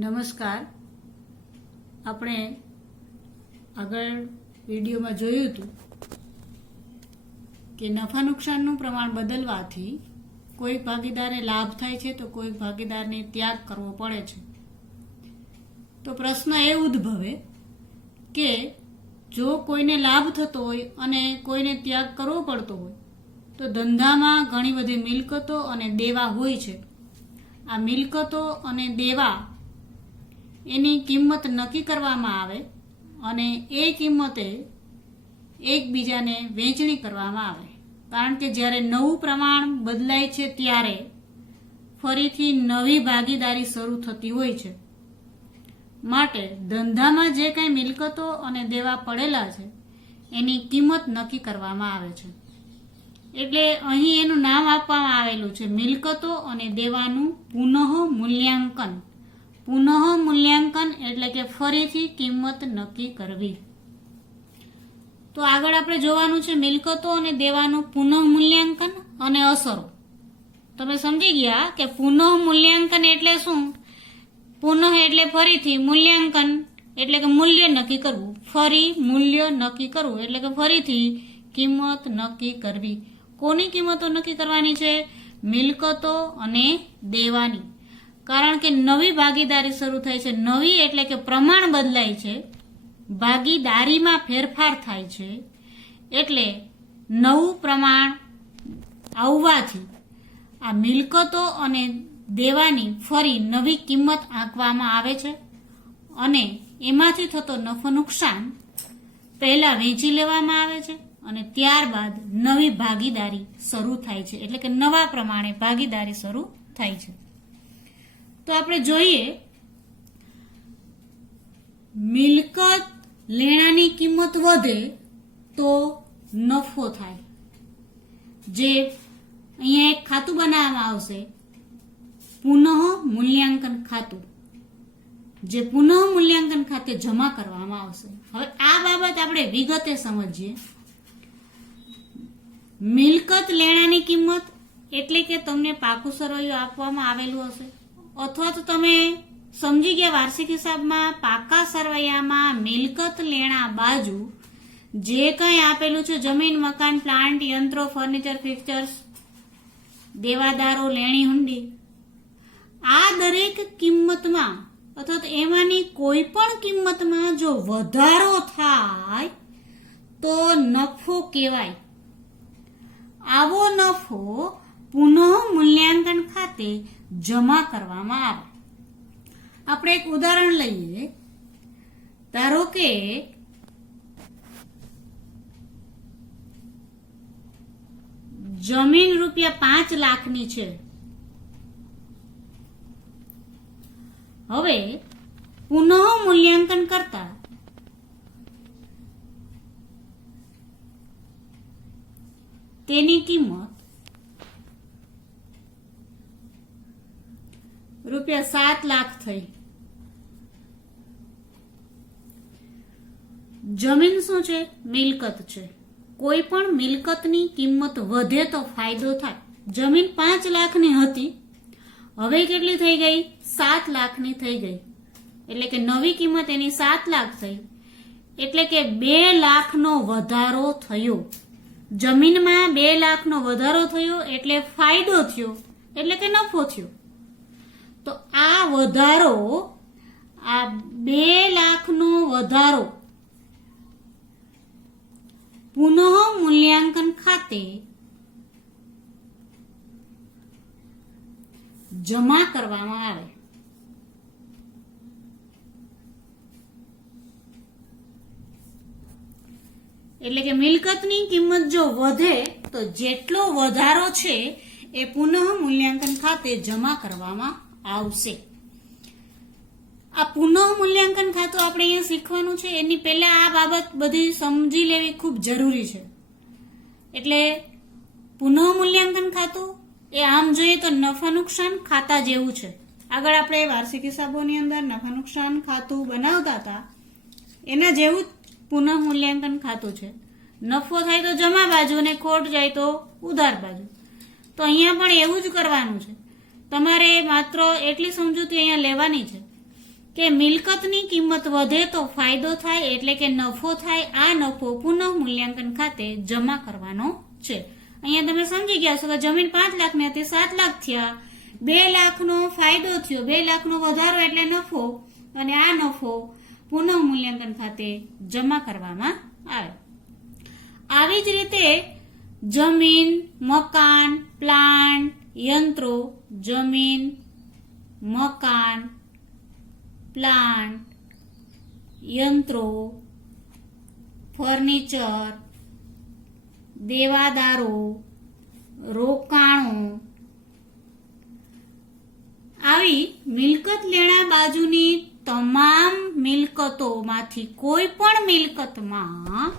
નમસ્કાર. આપણે આગળ વિડીયોમાં જોયું હતું કે નફા નુકસાનનું પ્રમાણ બદલવાથી કોઈક ભાગીદારને લાભ થાય છે તો કોઈક ભાગીદારને ત્યાગ કરવો પડે છે. તો પ્રશ્ન એ ઉદ્ભવે કે જો કોઈને લાભ થતો હોય અને કોઈને ત્યાગ કરવો પડતો હોય તો ધંધામાં ઘણી બધી મિલકતો અને દેવા હોય છે. આ મિલકતો અને દેવા એની કિંમત નક્કી કરવામાં આવે અને એ કિંમતે એકબીજાને વહેંચણી કરવામાં આવે. કારણ કે જ્યારે નવું પ્રમાણ બદલાય છે ત્યારે ફરીથી નવી ભાગીદારી શરૂ થતી હોય છે. માટે ધંધામાં જે કંઈ મિલકતો અને દેવા પડેલા છે એની કિંમત નક્કી કરવામાં આવે છે. એટલે અહીં એનું નામ આપવામાં આવેલું છે મિલકતો અને દેવાનું પુનઃ મૂલ્યાંકન. પુનઃ મૂલ્યાંકન એટલે કે ફરીથી કિંમત નક્કી કરવી. તો આગળ આપણે જોવાનું છે મિલકતો અને દેવાનું પુનઃ મૂલ્યાંકન અને અસરો. તમે સમજી ગયા કે પુનઃ મૂલ્યાંકન એટલે શું? પુનઃ એટલે ફરીથી, મૂલ્યાંકન એટલે કે મૂલ્ય નક્કી કરવું, ફરી મૂલ્ય નક્કી કરવું એટલે કે ફરીથી કિંમત નક્કી કરવી. કોની કિંમતો નક્કી કરવાની છે? મિલકતો અને દેવાની. કારણ કે નવી ભાગીદારી શરૂ થાય છે. નવી એટલે કે પ્રમાણ બદલાય છે, ભાગીદારીમાં ફેરફાર થાય છે. એટલે નવું પ્રમાણ આવવાથી આ મિલકતો અને દેવાની ફરી નવી કિંમત આંકવામાં આવે છે અને એમાંથી થતો નફો નુકસાન પહેલા વેચી લેવામાં આવે છે અને ત્યારબાદ નવી ભાગીદારી શરૂ થાય છે. એટલે કે નવા પ્રમાણે ભાગીદારી શરૂ થાય છે. તો આપણે જોઈએ મિલકત લેણાની કિંમત વધે તો નફો થાય. જે અહીંયા એક ખાતું બનાવવામાં આવશે, પુનઃ મૂલ્યાંકન ખાતું, જે પુનઃ મૂલ્યાંકન ખાતે જમા કરવામાં આવશે. હવે આ બાબત આપણે વિગતે સમજીએ. મિલકત લેણાની કિંમત એટલે કે તમને પાકું સરવૈયું આપવામાં આવેલું હશે અથવા તો તમે સમજી ગયા વાર્ષિક હિસાબમાં પાકા સરવૈયામાં મિલકત લેણા બાજુ જે કંઈ આપેલું છે, જમીન, મકાન, પ્લાન્ટ, યંત્રો, ફર્નિચર, ફિક્ચર્સ, દેવાદારો, લેણી, હુંડી, આ દરેક કિંમતમાં અથવા તો એમાંની કોઈ પણ કિંમતમાં જો વધારો થાય તો નફો કહેવાય. આવો નફો પુનઃ મૂલ્યાંકન ખાતે જમા કરવામાં આવે. આપણે એક ઉદાહરણ લઈએ. ધારો કે જમીન ₹5 લાખની છે. હવે પુનઃ મૂલ્યાંકન કરતા તેની કિંમત ₹7 લાખ થઈ. જમીન શું છે? મિલકત છે. કોઈ પણ મિલકતની કિંમત વધે તો ફાયદો થાય. જમીન 5 લાખની હતી, હવે કેટલી થઈ ગઈ? 7 લાખની થઈ ગઈ. એટલે કે નવી કિંમત એની 7 લાખ થઈ. એટલે કે 2 લાખનો વધારો થયો. જમીનમાં 2 લાખનો વધારો થયો એટલે ફાયદો થયો, એટલે કે નફો થયો. તો આ વધારો, આ 2 લાખનો વધારો પુનઃ મૂલ્યાંકન ખાતે જમા કરવામાં આવે. એટલે કે મિલકતની કિંમત જો વધે તો જેટલો વધારો છે એ પુનઃ મૂલ્યાંકન ખાતે જમા કરવામાં આવશે. આ પુનઃ મૂલ્યાંકન ખાતું આપણે અહીંયા શીખવાનું છે. એની પહેલા આ બાબત બધી સમજી લેવી ખૂબ જરૂરી છે. એટલે પુનઃ મૂલ્યાંકન ખાતું એ આમ જોઈએ તો નફા નુકસાન ખાતા જેવું છે. આગળ આપણે વાર્ષિક હિસાબોની અંદર નફા નુકસાન ખાતું બનાવતા હતા એના જેવું જ પુનઃ મૂલ્યાંકન ખાતું છે. નફો થાય તો જમા બાજુ અને ખોટ જાય તો ઉધાર બાજુ. તો અહીંયા પણ એવું જ કરવાનું છે. તમારે માત્ર એટલી સમજૂતી અહીંયા લેવાની છે કે મિલકતની કિંમત વધે તો ફાયદો થાય એટલે કે નફો થાય. આ નફો પુનઃ મૂલ્યાંકન ખાતે જમા કરવાનો છે. અહીંયા તમે સમજી ગયા છો કે જમીન 5 લાખની હતી, 7 લાખ થયા, 2 લાખનો ફાયદો થયો, 2 લાખનો વધારો એટલે નફો, અને આ નફો પુનઃ મૂલ્યાંકન ખાતે જમા કરવામાં આવે. આવી જ રીતે જમીન, મકાન, પ્લાન્ટ, યંત્રો, જમીન, મકાન, પ્લાન્ટ, યંત્રો, ફર્નિચર, દેવાદારો, રોકાણો, આવી મિલકત લેણા બાજુની તમામ મિલકતોમાંથી કોઈ પણ મિલકતમાં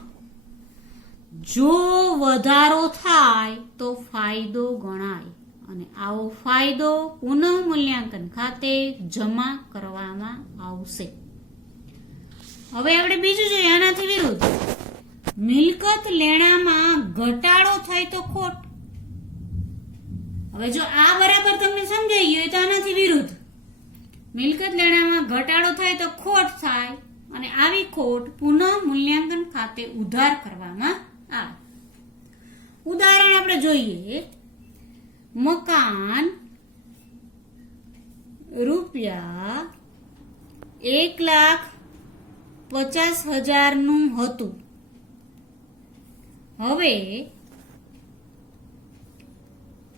જો વધારો થાય તો ફાયદો ગણાય, અને આવો ફાયદો પુનઃ મૂલ્યાંકન ખાતે જમા કરવામાં આવશે. હવે આપણે બીજું જોઈએ, આનાથી વિરુદ્ધ મિલકત લેણામાં ઘટાડો થાય તો ખોટ. હવે જો આ બરાબર તમને સમજાઈ ગયું તો આનાથી વિરુદ્ધ મિલકત લેણામાં ઘટાડો થાય તો ખોટ થાય, અને આવી ખોટ પુનઃ મૂલ્યાંકન ખાતે ઉધાર કરવામાં આવે. ઉદાહરણ આપણે જોઈએ, મકાન ₹1,50,000 નું હતું. હવે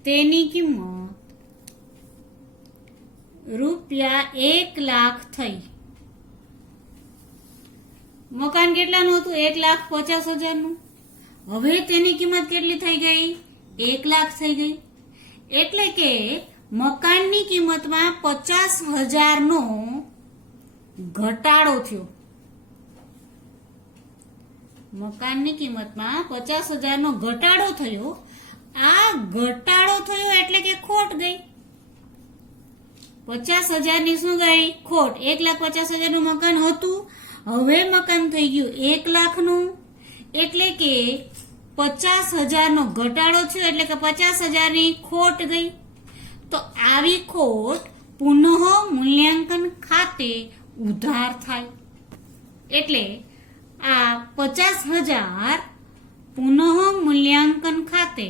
તેની કિંમત ₹1,00,000 થઈ. મકાન કેટલાનું હતું? 1,50,000 નું. હવે તેની કિંમત કેટલી થઈ ગઈ? 1,00,000 થઈ ગઈ. એટલે કે મકાનની કિંમતમાં 50,000 નો ઘટાડો થયો. મકાનની કિંમતમાં 50,000 નો ઘટાડો થયો. આ ઘટાડો થયો એટલે કે ખોટ ગઈ. 50,000 ની શું ગઈ? ખોટ. 1,50,000 નું મકાન હતું, હવે મકાન થઈ ગયું 1,00,000 નું, એટલે કે 50,000 નો ઘટાડો થયો એટલે કે 50,000 ની ખોટ ગઈ. તો આવી ખોટ પુનઃ મૂલ્યાંકન ખાતે ઉધાર થાય. એટલે આ 50,000 પુનઃ મૂલ્યાંકન ખાતે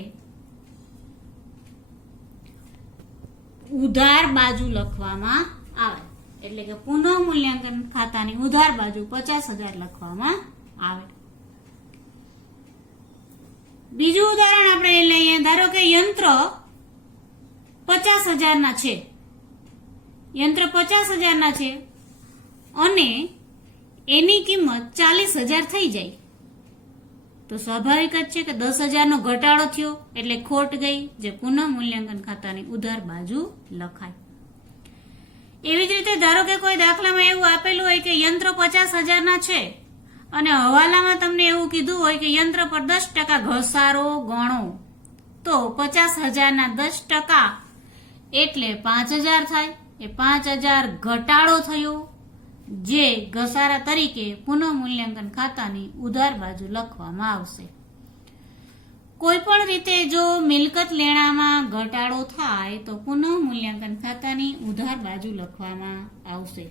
ઉધાર બાજુ લખવામાં આવે. એટલે કે પુનઃ મૂલ્યાંકન ખાતાની ઉધાર બાજુ 50,000 લખવામાં આવે. બીજું ઉદાહરણ આપણે લઈએ. ધારો કે યંત્ર 50,000 ના છે. યંત્ર 50,000 ના છે અને એની કિંમત 40,000 થઈ જાય તો સ્વાભાવિક જ છે કે 10,000 નો ઘટાડો થયો એટલે ખોટ ગઈ, જે પુનઃ મૂલ્યાંકન ખાતાની ઉધાર બાજુ લખાય. એવી જ રીતે ધારો કે કોઈ દાખલામાં એવું આપેલું હોય કે યંત્ર 50,000 ના છે અને હવાલામાં તમને એવું કીધું હોય કે યંત્ર પર 10% ઘસારો ગણો, તો 50,000 ના 10% એટલે 5,000 થાય. એ 5,000 ઘટાડો થયો, જે ઘસારા તરીકે પુનઃ મૂલ્યાંકન ખાતાની ઉધાર બાજુ લખવામાં આવશે. કોઈ પણ રીતે જો મિલકત લેણામાં ઘટાડો થાય તો પુનઃ મૂલ્યાંકન ખાતાની ઉધાર બાજુ લખવામાં આવશે.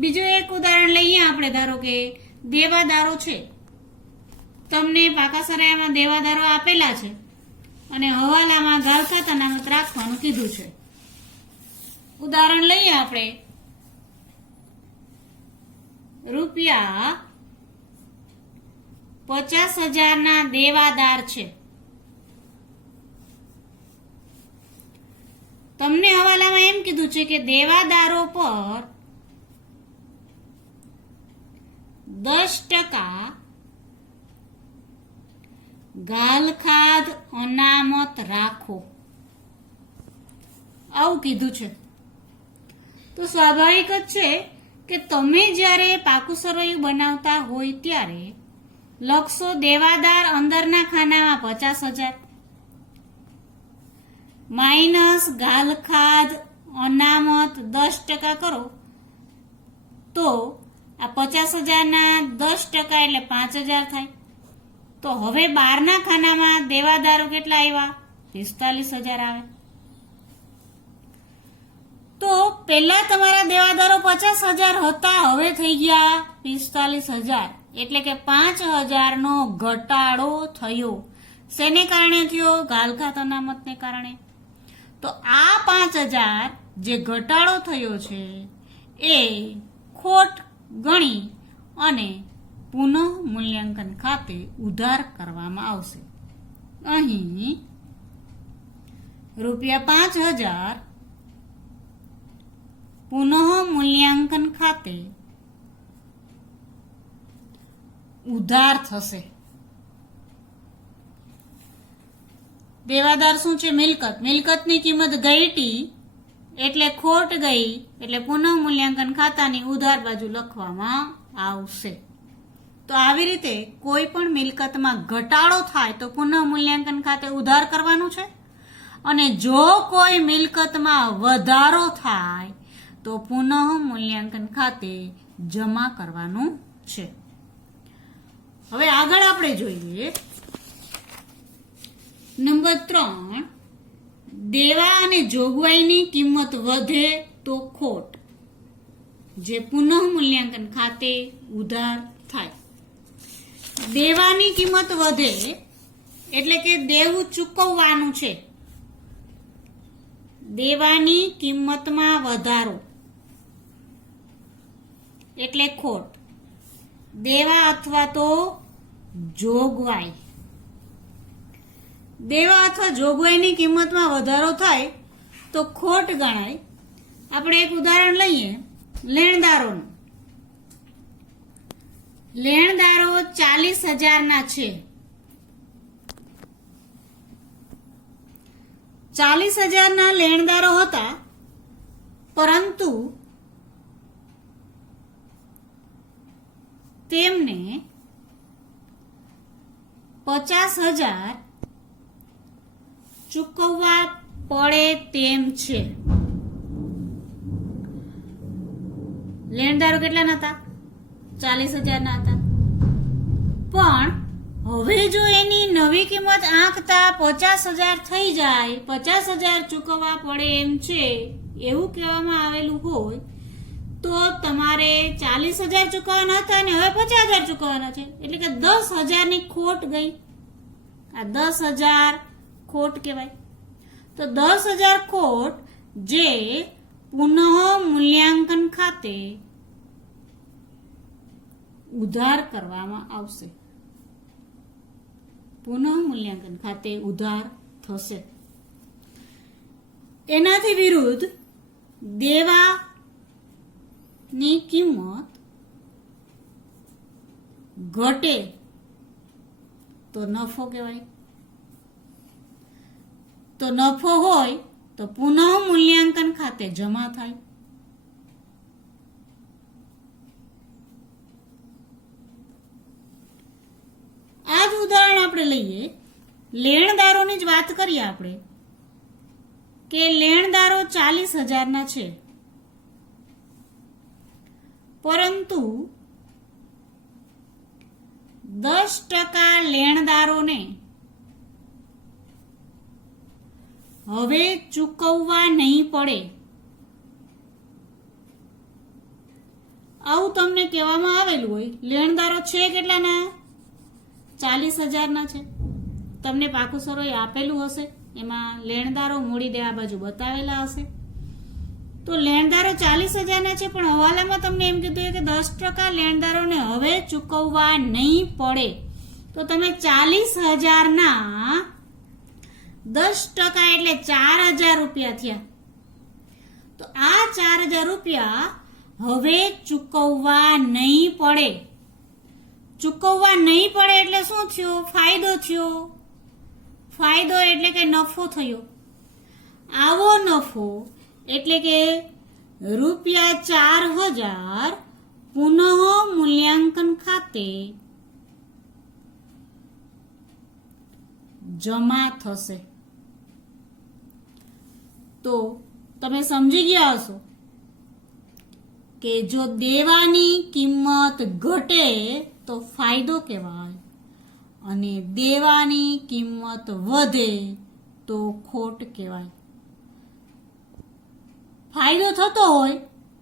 બીજું એક ઉદાહરણ લઈએ આપણે. ધારો કે દેવાદારો છે. તમને પાકા સરાયામાં દેવાદારો આપેલા છે અને હવાલામાં ગાળખાત અનામત રાખવાનું કીધું છે. ઉદાહરણ લઈએ આપણે. ₹50,000 ના દેવાદાર છે. તમને હવાલામાં એમ કીધું છે કે દેવાદારો પર 10% ગાલખાદ અનામત રાખો, આવું કીધું છે. તો સ્વાભાવિક જ છે કે તમે જ્યારે પાકું સરવૈયું બનાવતા હોય ત્યારે લખશો દેવાદાર અંદરના ખાનામાં 50,000 માઇનસ ગાલખાદ અનામત 10% કરો તો આ 50,000 ના 10% એટલે 5,000 થાય. તો હવે બહારના ખાનામાં દેવાદારો કેટલા આવ્યા? 45,000 આવે. તો પહેલા તમારા દેવાદારો 50,000 હતા, હવે થઈ ગયા 45,000, એટલે કે 5,000 નો ઘટાડો થયો. શેને કારણે થયો? ગાલઘાત અનામતને કારણે. તો આ 5,000 જે ઘટાડો થયો છે એ ખોટ ગણી અને પુનઃ મૂલ્યાંકન ખાતે ઉધાર કરવામાં આવશે. અહીં ₹5,000 પુનઃ મૂલ્યાંકન ખાતે ઉધાર થશે. દેવાદાર શું છે? મિલકત. મિલકતની કિંમત ગઈ ટી એટલે ખોટ ગઈ, એટલે પુનઃ મૂલ્યાંકન ખાતાની ઉધાર બાજુ લખવામાં આવશે. તો આવી રીતે કોઈ પણ મિલકતમાં ઘટાડો થાય તો પુનઃ મૂલ્યાંકન ખાતે ઉધાર કરવાનું છે, અને જો કોઈ મિલકતમાં વધારો થાય તો પુનઃ મૂલ્યાંકન ખાતે જમા કરવાનું છે. હવે આગળ આપણે જોઈએ નંબર 3, દેવા અને જોગવાઈની કિંમત વધે તો ખોટ, જે પુનઃ મૂલ્યાંકન ખાતે ઉધાર થાય. દેવાની કિંમત વધે એટલે કે દેવું ચૂકવવાનું છે. દેવાની કિંમતમાં વધારો એટલે ખોટ. દેવા અથવા તો જોગવાઈ. દેવા અથવા જોગવાઈની કિંમતમાં વધારો થાય તો ખોટ ગણાય. આપણે એક ઉદાહરણ લઈએ લેણદારોનું. લેણદારો 40,000 ના છે. 40,000 ના લેણદારો હતા, પરંતુ તેમને 50,000 ચૂકવવા પડે તેમ છે. લેણદારો કેટલા ના હતા? 40,000 ના હતા. પણ હવે જો એની નવી કિંમત આંકતા 50,000 થઈ જાય, 50,000 ચૂકવવા પડે એમ છે એવું કહેવામાં આવેલું હોય, તો તમારે 40,000 ચૂકવવાના હતા અને હવે 50,000 ચૂકવવાના છે, એટલે કે 10,000 ની ખોટ ગઈ. આ 10,000 ખોટ કહેવાય. તો 10,000 ખોટ જે પુનઃ મૂલ્યાંકન ખાતે ઉધાર કરવામાં આવશે. પુનઃ મૂલ્યાંકન ખાતે ઉધાર થશે. એનાથી વિરુદ્ધ દેવાની કિંમત ઘટે તો નફો કહેવાય. તો નફો હોય તો પુનઃ મૂલ્યાંકન ખાતે જમા થાય. આ જ ઉદાહરણ આપણે લઈએ. લેણદારોની જ વાત કરીએ આપણે કે લેણદારો 40,000 ના છે, પરંતુ 10% લેણદારોને હવે ચૂકવવા નહીં પડે. આવું તમને કહેવામાં આવેલું હોય. લેણદારો છે કેટલાના? 40,000 ના છે. તમને પાકું સરોય આપેલું હશે, એમાં લેણદારો મૂડી દેવા બાજુ બતાવેલા હશે. તો લેણદારો 40,000 ના છે, પણ હવાલામાં તમને એમ કીધું કે 10% લેણદારોને હવે ચૂકવવા નહીં પડે. તો તમે 40,000 ના 10% એટલે 4,000 રૂપિયા થયા. તો આ 4,000 રૂપિયા હવે ચૂકવવા નહીં પડે. ચૂકવવા નહીં પડે એટલે શું થયું? ફાયદો થયો. ફાયદો એટલે કે નફો થયો. આવો નફો એટલે કે ₹4,000 પુનઃ મૂલ્યાંકન ખાતે જમા થશે. તો તમે સમજી ગયા હશો કે જો દેવાની કિંમત ઘટે તો ફાયદો કહેવાય, અને દેવાની કિંમત વધે તો ખોટ કહેવાય. ફાયદો થતો હોય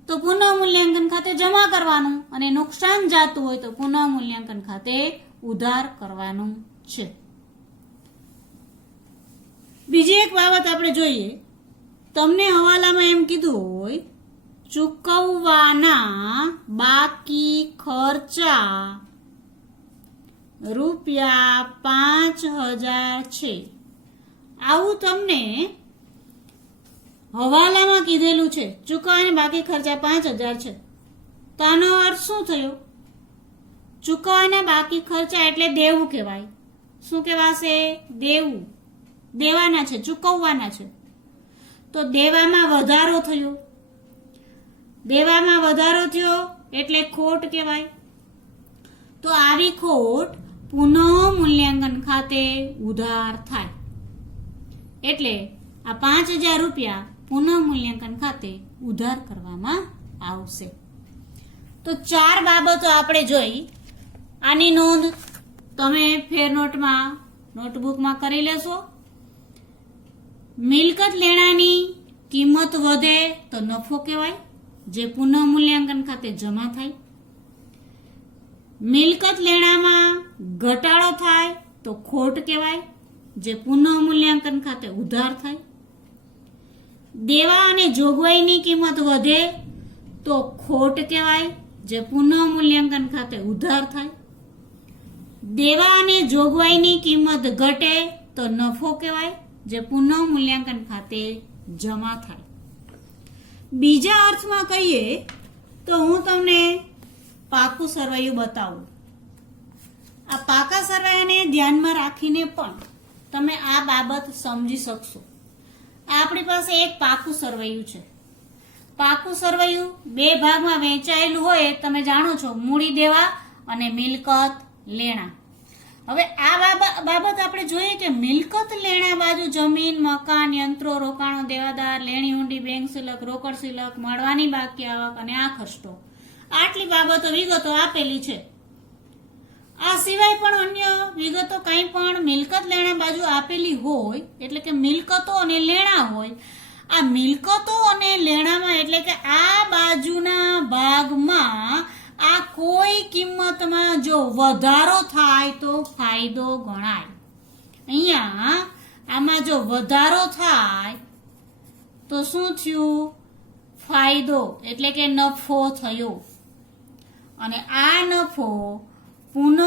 તો પુનઃ મૂલ્યાંકન ખાતે જમા કરવાનું અને નુકસાન જાતું હોય તો પુનઃ મૂલ્યાંકન ખાતે ઉધાર કરવાનું છે. બીજી એક બાબત આપણે જોઈએ. તમને હવાલામાં એમ કીધું હોય ચૂકવવાના બાકી ખર્ચા ₹5000 છે. આવું તમને હવાલામાં કીધેલું છે. ચૂકવવાના બાકી ખર્ચા 5000 છે. તો આનો અર્થ શું થયો? ચૂકવવાના બાકી ખર્ચા એટલે દેવું કહેવાય. શું કહેવાશે? દેવું. દેવાના છે, ચૂકવવાના છે. તો દેવામાં વધારો થયો. દેવામાં વધારો થયો એટલે ખોટ કહેવાય. તો આવી ખોટ પુનઃ મૂલ્યાંકન ખાતે ઉધાર થાય. એટલે આ 5000 રૂપિયા પુનઃ મૂલ્યાંકન ખાતે ઉધાર કરવામાં આવશે. તો 4 બાબતો આપણે જોઈ. આની નોંધ તમે ફેરનોટમાં નોટબુકમાં કરી લેશો. મિલકત લેણાની કિંમત વધે તો નફો કહેવાય, જે પુનઃ મૂલ્યાંકન ખાતે જમા થાય. મિલકત લેણામાં ઘટાડો થાય તો ખોટ કહેવાય, જે પુનઃ મૂલ્યાંકન ખાતે ઉધાર થાય. દેવા અને જોગવાઈની કિંમત વધે તો ખોટ કહેવાય, જે પુનઃ મૂલ્યાંકન ખાતે ઉધાર થાય. દેવા અને જોગવાઈની કિંમત ઘટે તો નફો કહેવાય, જે પુનઃ મૂલ્યાંકન ખાતે જમા થાય. બીજા અર્થમાં કહીએ તો હું તમને પાકું સરવૈયું બતાવું. આ પાકા સરવૈયાને ધ્યાનમાં રાખીને પણ તમે આ બાબત સમજી શકશો. આપણી પાસે એક પાકું સરવૈયું છે. પાકું સરવૈયું 2 ભાગમાં વહેંચાયેલું હોય, તમે જાણો છો, મૂડી દેવા અને મિલકત લેણા. હવે આ બાબત આપણે જોઈએ કે મિલકત લેણા બાજુ જમીન, મકાન, યંત્રો, રોકાણો, દેવાદાર, લેણી ઊંડી, બેંક શિલક, રોકડ શિલક, મળવાની બાકી આવક અને આ ખર્ચો. આટલી બાબતો વિગતો આપેલી છે. આ સિવાય પણ અન્ય વિગતો કંઈ પણ મિલકત લેણા બાજુ આપેલી હોય, એટલે કે મિલકતો અને લેણા હોય. આ મિલકતો અને લેણામાં એટલે કે આ બાજુના ભાગમાં આ કોઈ કિંમતમાં જો વધારો થાય તો ફાયદો ગણાય. અહીંયા આમાં જો વધારો થાય તો શું થયું? ફાયદો એટલે કે નફો થયો. અને આ નફો પુનઃ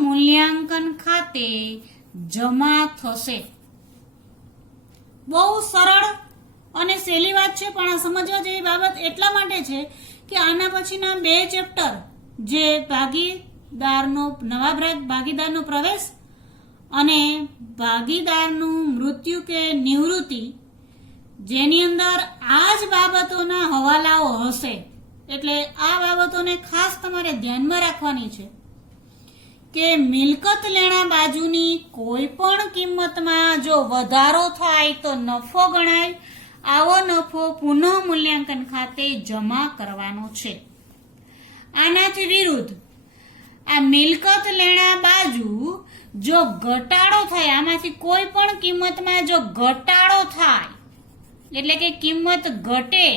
મૂલ્યાંકન ખાતે જમા થશે. બહુ સરળ અને સહેલી વાત છે, પણ આ સમજવા જેવી બાબત એટલા માટે છે કે આના પછીના 2 ચેપ્ટર, જે નવા ભાગીદારનો પ્રવેશ અને ભાગીદારનું મૃત્યુ કે નિવૃત્તિ, જેની અંદર આ જ બાબતોના હવાલાઓ હશે. એટલે આ બાબતોને ખાસ તમારે ધ્યાનમાં રાખવાની છે કે મિલકત લેણા બાજુની કોઈ પણ કિંમતમાં જો વધારો થાય તો નફો ગણાય. આવો નફો પુનઃ મૂલ્યાંકન ખાતે જમા કરવાનો છે. આનાથી વિરુદ્ધ આ મિલકત લેણા બાજુ જો ઘટાડો થાય, આમાંથી કોઈ પણ કિંમતમાં જો ઘટાડો થાય એટલે કે કિંમત ઘટે,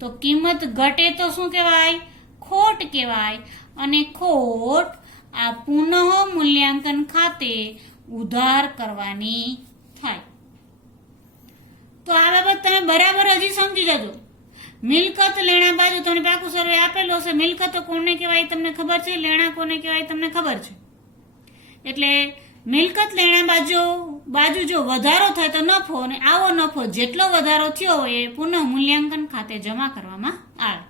તો કિંમત ઘટે તો શું કહેવાય? ખોટ કહેવાય. અને ખોટ આ પુનઃ મૂલ્યાંકન ખાતે ઉધાર કરવાની થાય. તો આ બાબત તમે બરાબર હજી સમજી જજો. મિલકત લેણા બાજુ તમને પાકું સર્વે આપેલો હશે. મિલકતો કોને કહેવાય તમને ખબર છે, લેણા કોને કહેવાય તમને ખબર છે. એટલે મિલકત લેણા બાજુ જો વધારો થાય તો નફો, અને આવો નફો જેટલો વધારો થયો હોય એ પુનઃ મૂલ્યાંકન ખાતે જમા કરવામાં આવે.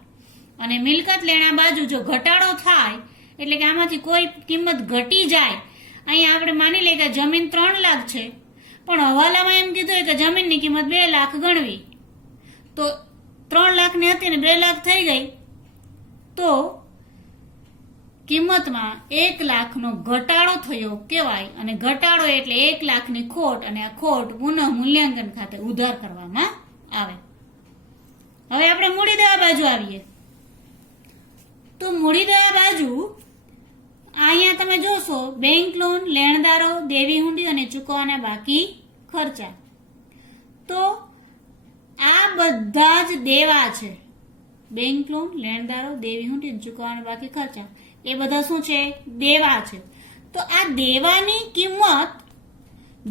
અને મિલકત લેણા બાજુ જો ઘટાડો થાય એટલે કે આમાંથી કોઈ કિંમત ઘટી જાય. અહીંયા આપણે માની લઈએ કે જમીન 3 લાખ છે, પણ હવાલામાં એમ કીધું હોય કે જમીનની કિંમત 2 લાખ ગણવી. તો 3 લાખની હતી ને 2 લાખ થઈ ગઈ, તો કિંમતમાં 1 લાખનો ઘટાડો થયો કહેવાય. અને ઘટાડો એટલે 1 લાખની ખોટ, અને આ ખોટ પુનઃ મૂલ્યાંકન ખાતે ઉધાર કરવામાં આવે. હવે આપણે મૂડી દેવા બાજુ આવીએ. તો મૂડી દેવા બાજુ અહીંયા તમે જોશો બેંક લોન, લેણદારો, દેવી હુંડી અને ચૂકવવાના બાકી ખર્ચા. તો આ બધા જ દેવા છે. બેંક લોન, લેણદારો, દેવી હુંડી, ચૂકવવાના બાકી ખર્ચા, એ બધા શું છે? દેવા છે. તો આ દેવાની કિંમત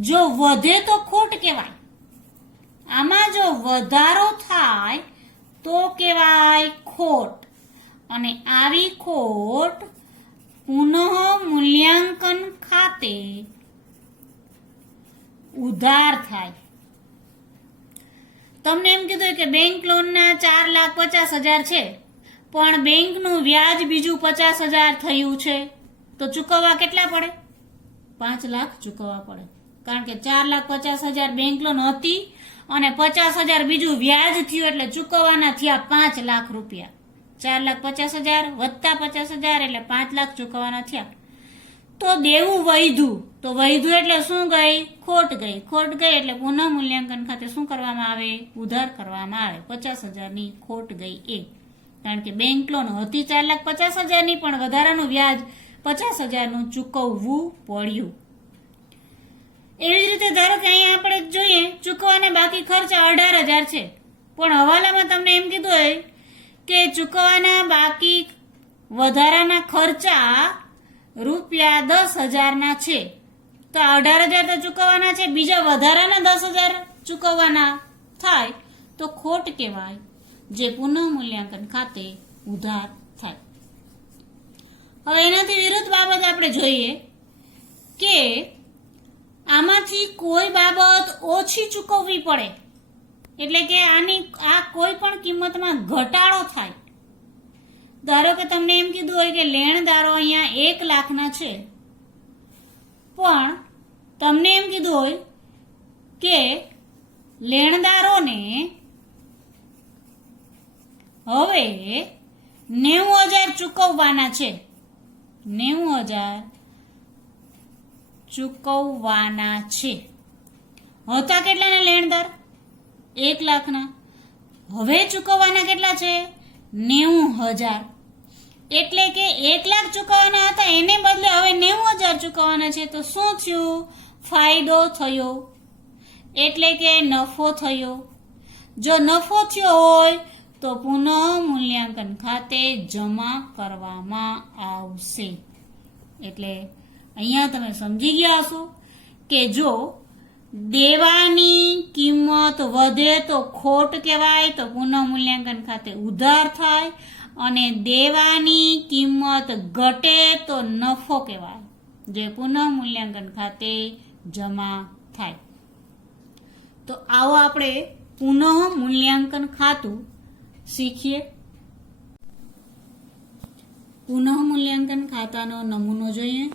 જો વધે તો ખોટ કહેવાય. આમાં જો વધારો થાય તો કહેવાય ખોટ. અને આવી ખોટ પુનઃ મૂલ્યાંકન ખાતે ઉધાર થાય. તમને એમ કીધું કે બેંક લોનના 4,50,000 છે, પણ બેંકનું વ્યાજ બીજું 50,000 થયું છે, તો ચૂકવવા કેટલા પડે? 5 લાખ ચૂકવવા પડે. કારણ કે 4,50,000 બેંક લોન હતી અને 50,000 બીજું વ્યાજ થયું, એટલે ચૂકવવાના થયા 5 લાખ રૂપિયા. 4,50,000 વત્તા 50,000 એટલે 5 લાખ ચૂકવવાના થયા. તો દેવું વૈધું, તો વૈધું એટલે શું ગઈ? ખોટ ગઈ. ખોટ ગઈ એટલે પુનઃ મૂલ્યાંકન ખાતે શું કરવામાં આવે? ઉધાર કરવામાં આવે. 50,000ની ખોટ ગઈ એ. કારણ કે બેંક લોન હતી 4,50,000ની, પણ વધારાનું વ્યાજ 50,000નું ચૂકવવું પડ્યું. એવી જ રીતે ધારો કે અહીંયા આપણે જોઈએ ચૂકવવાના બાકી ખર્ચા 18,000 છે, પણ હવાલામાં તમને એમ કીધું હોય કે ચૂકવવાના બાકી વધારાના ખર્ચા રૂપિયા 10,000ના છે, તો 18,000 તો ચૂકવવાના છે, બીજા વધારાના 10,000 ચૂકવવાના થાય તો ખોટ કહેવાય, જે પુનઃ મૂલ્યાંકન ખાતે ઉધાર થાય. હવે એનાથી વિરુદ્ધ બાબત આપણે જોઈએ કે આમાંથી કોઈ બાબત ઓછી ચૂકવવી પડે, એટલે કે આ કોઈ પણ કિંમતમાં ઘટાડો થાય. ધારો કે તમને એમ કીધું હોય કે લેણદારો અહીંયા 1 લાખના છે, પણ તમને એમ કીધું હોય કે લેણદારોને હવે 90,000 ચૂકવવાના છે. 90,000 ચૂકવવાના છે. હતા કેટલાના લેણદાર? 1 લાખના. હવે ચૂકવવાના કેટલા છે? 90,000. એટલે કે 1 લાખ ચૂકવવાના હતા, એને બદલે હવે 90,000 ચૂકવવાના છે. તો શું થયું? ફાયદો થયો, એટલે કે નફો થયો. જો નફો થયો હોય તો પુનઃ મૂલ્યાંકન ખાતે જમા કરવામાં આવશે. એટલે અહીંયા તમે સમજી ગયા હશો કે જો દેવાની કિંમત વધે તો ખોટ કહેવાય, તો પુનઃ મૂલ્યાંકન ખાતે ઉધાર થાય, અને દેવાની કિંમત ઘટે તો નફો કહેવાય, જે પુનઃ મૂલ્યાંકન ખાતે જમા થાય. તો આવો આપણે પુનઃ મૂલ્યાંકન ખાતું શીખીએ. પુનઃ મૂલ્યાંકન ખાતાનો નમૂનો જોઈએ.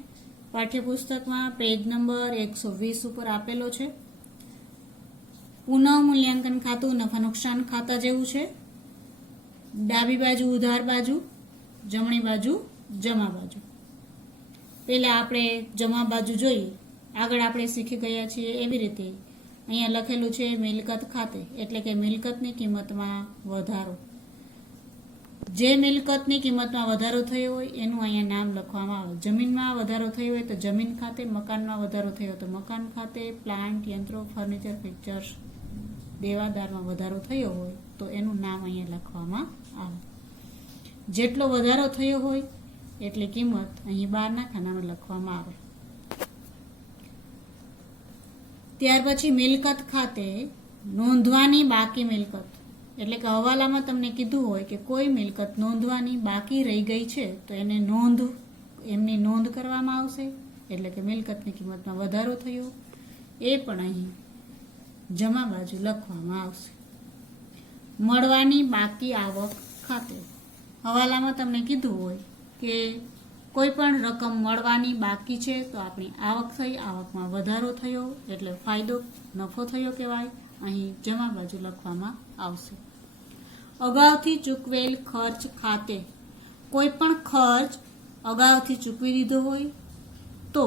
પાઠ્યપુસ્તકમાં પેજ નંબર 120 ઉપર આપેલો છે. પુનઃ મૂલ્યાંકન ખાતું નફા નુકસાન ખાતા જેવું છે. ડાબી બાજુ ઉધાર બાજુ, જમણી બાજુ જમા બાજુ. પહેલા આપણે જમા બાજુ જોઈએ. આગળ આપણે શીખી ગયા છીએ એવી રીતે અહીંયા લખેલું છે મિલકત ખાતે, એટલે કે મિલકતની કિંમતમાં વધારો. જે મિલકતની કિંમતમાં વધારો થયો હોય એનું અહીંયા નામ લખવામાં આવે. જમીનમાં વધારો થયો હોય તો જમીન ખાતે, મકાનમાં વધારો થયો તો મકાન ખાતે, પ્લાન્ટ, યંત્રો, ફર્નિચર, પિક્ચર્સ, દેવાદારમાં વધારો થયો હોય તો એનું નામ અહીંયા લખવામાં આવે. જેટલો વધારો થયો હોય એટલી કિંમત અહીં બહારના ખાનામાં લખવામાં આવે. ત્યાર પછી મિલકત ખાતે નોંધવાની બાકી મિલકત, એટલે કે હવાલામાં તમને કીધું હોય કે કોઈ મિલકત નોંધવાની બાકી રહી ગઈ છે તો એમની નોંધ કરવામાં આવશે, એટલે કે મિલકતની કિંમતમાં વધારો થયો એ પણ અહીં જમા બાજુ લખવામાં આવશે. મળવાની બાકી આવક ખાતે, હવાલામાં તમને કીધું હોય કે કોઈ પણ રકમ મળવાની બાકી છે તો આપણી આવક થઈ, આવકમાં વધારો થયો એટલે ફાયદો, નફો થયો કહેવાય, અહીં જમા બાજુ લખવામાં આવશે. અગાઉથી ચૂકવેલ ખર્ચ ખાતે, કોઈ પણ ખર્ચ અગાઉથી ચૂકવી દીધો હોય તો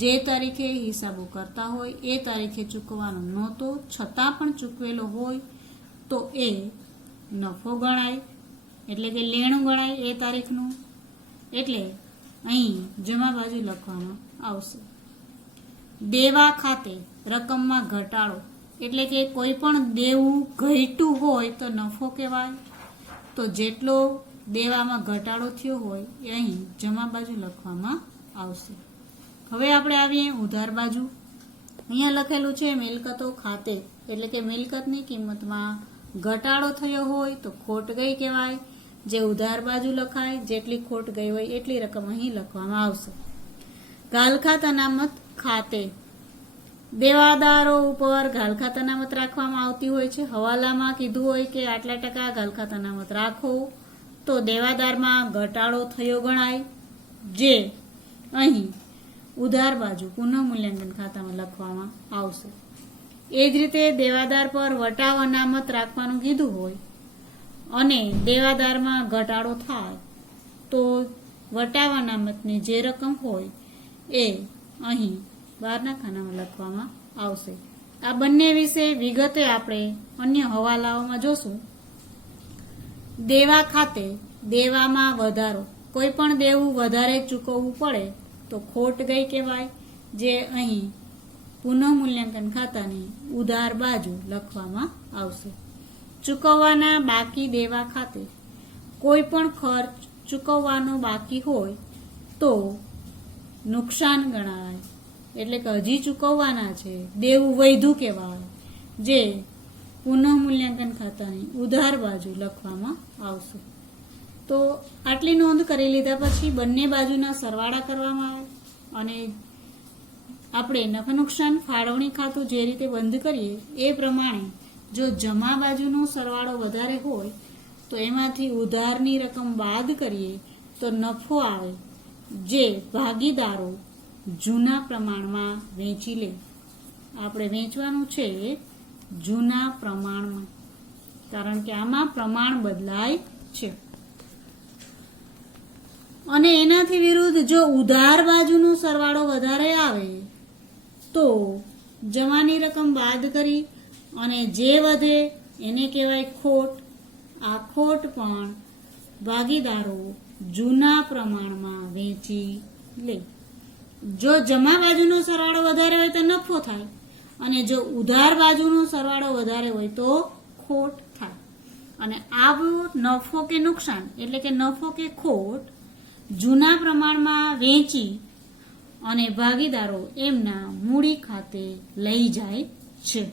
જે તારીખે હિસાબો કરતા હોય એ તારીખે ચૂકવવાનો નહોતો, છતાં પણ ચૂકવેલો હોય તો એ નફો ગણાય, એટલે કે લેણું ગણાય એ તારીખનું, એટલે અહીં જમા બાજુ લખવામાં આવશે. દેવા ખાતે રકમમાં ઘટાડો, એટલે કે કોઈ પણ દેવું ઘટ્યું હોય તો નફો કહેવાય. તો જેટલો દેવામાં ઘટાડો થયો હોય એ અહીં જમા બાજુ લખવામાં આવશે. હવે આપણે આવીએ ઉધાર બાજુ. અહીંયા લખેલું છે મિલકતો ખાતે, એટલે કે મિલકતની કિંમતમાં ઘટાડો થયો હોય તો ખોટ ગઈ કહેવાય. જે ઉધાર બાજુ લખાય, જેટલી ખોટ ગઈ હોય એટલી રકમ અહીં લખવામાં આવશે. ઘાલખાત અનામત ખાતે દેવાદારો ઉપર ઘાલખાત અનામત રાખવામાં આવતી હોય છે. હવાલામાં કીધું હોય કે આટલા ટકા ઘાલખાત અનામત રાખો તો દેવાદારમાં ઘટાડો થયો ગણાય, જે અહીં ઉધાર બાજુ પુનઃમૂલ્યાંકન ખાતામાં લખવામાં આવશે. એ જ રીતે દેવાદાર પર વટાવ અનામત રાખવાનું કીધું હોય અને દેવાદારમાં ઘટાડો થાય તો વટાવ અનામતની જે રકમ હોય એ અહીં બહારના ખાનામાં લખવામાં આવશે. આ બંને વિશે વિગતે આપણે અન્ય હવાલાઓમાં જોશું. દેવા ખાતે દેવામાં વધારો, કોઈ પણ દેવું વધારે ચૂકવવું પડે તો ખોટ ગઈ કહેવાય, જે અહીં પુનઃમૂલ્યાંકન ખાતાની ઉધાર બાજુ લખવામાં આવશે. ચૂકવવાના બાકી દેવા ખાતે કોઈ પણ ખર્ચ ચૂકવવાનો બાકી હોય તો નુકસાન ગણાય, એટલે કે હજી ચૂકવવાના છે, દેવું વૈધું કહેવાય, જે પુનઃમૂલ્યાંકન ખાતાની ઉધાર બાજુ લખવામાં આવશે. તો આટલી નોંધ કરી લીધા પછી બંને બાજુના સરવાળા કરવામાં આવે અને આપણે નફા નુકસાન ફાળવણી ખાતું જે રીતે બંધ કરીએ એ પ્રમાણે જો જમા બાજુનો સરવાળો વધારે હોય તો એમાંથી ઉધારની રકમ બાદ કરીએ તો નફો આવે, જે ભાગીદારો જૂના પ્રમાણમાં વેચી લે. આપણે વેચવાનું છે જૂના પ્રમાણમાં, કારણ કે આમાં પ્રમાણ બદલાય છે. અને એનાથી વિરુદ્ધ જો ઉધાર બાજુનો સરવાળો વધારે આવે તો જમાની રકમ બાદ કરી અને જે વધે એને કહેવાય ખોટ. આ ખોટ પણ ભાગીદારો જૂના પ્રમાણમાં વેચી લે. જો જમા બાજુનો સરવાળો વધારે હોય તો નફો થાય અને જો ઉધાર બાજુનો સરવાળો વધારે હોય તો ખોટ થાય. અને આવું નફો કે નુકસાન, એટલે કે નફો કે ખોટ જૂના પ્રમાણમાં વેચી અને ભાગીદારો એમના મૂડી ખાતે લઈ જાય છે.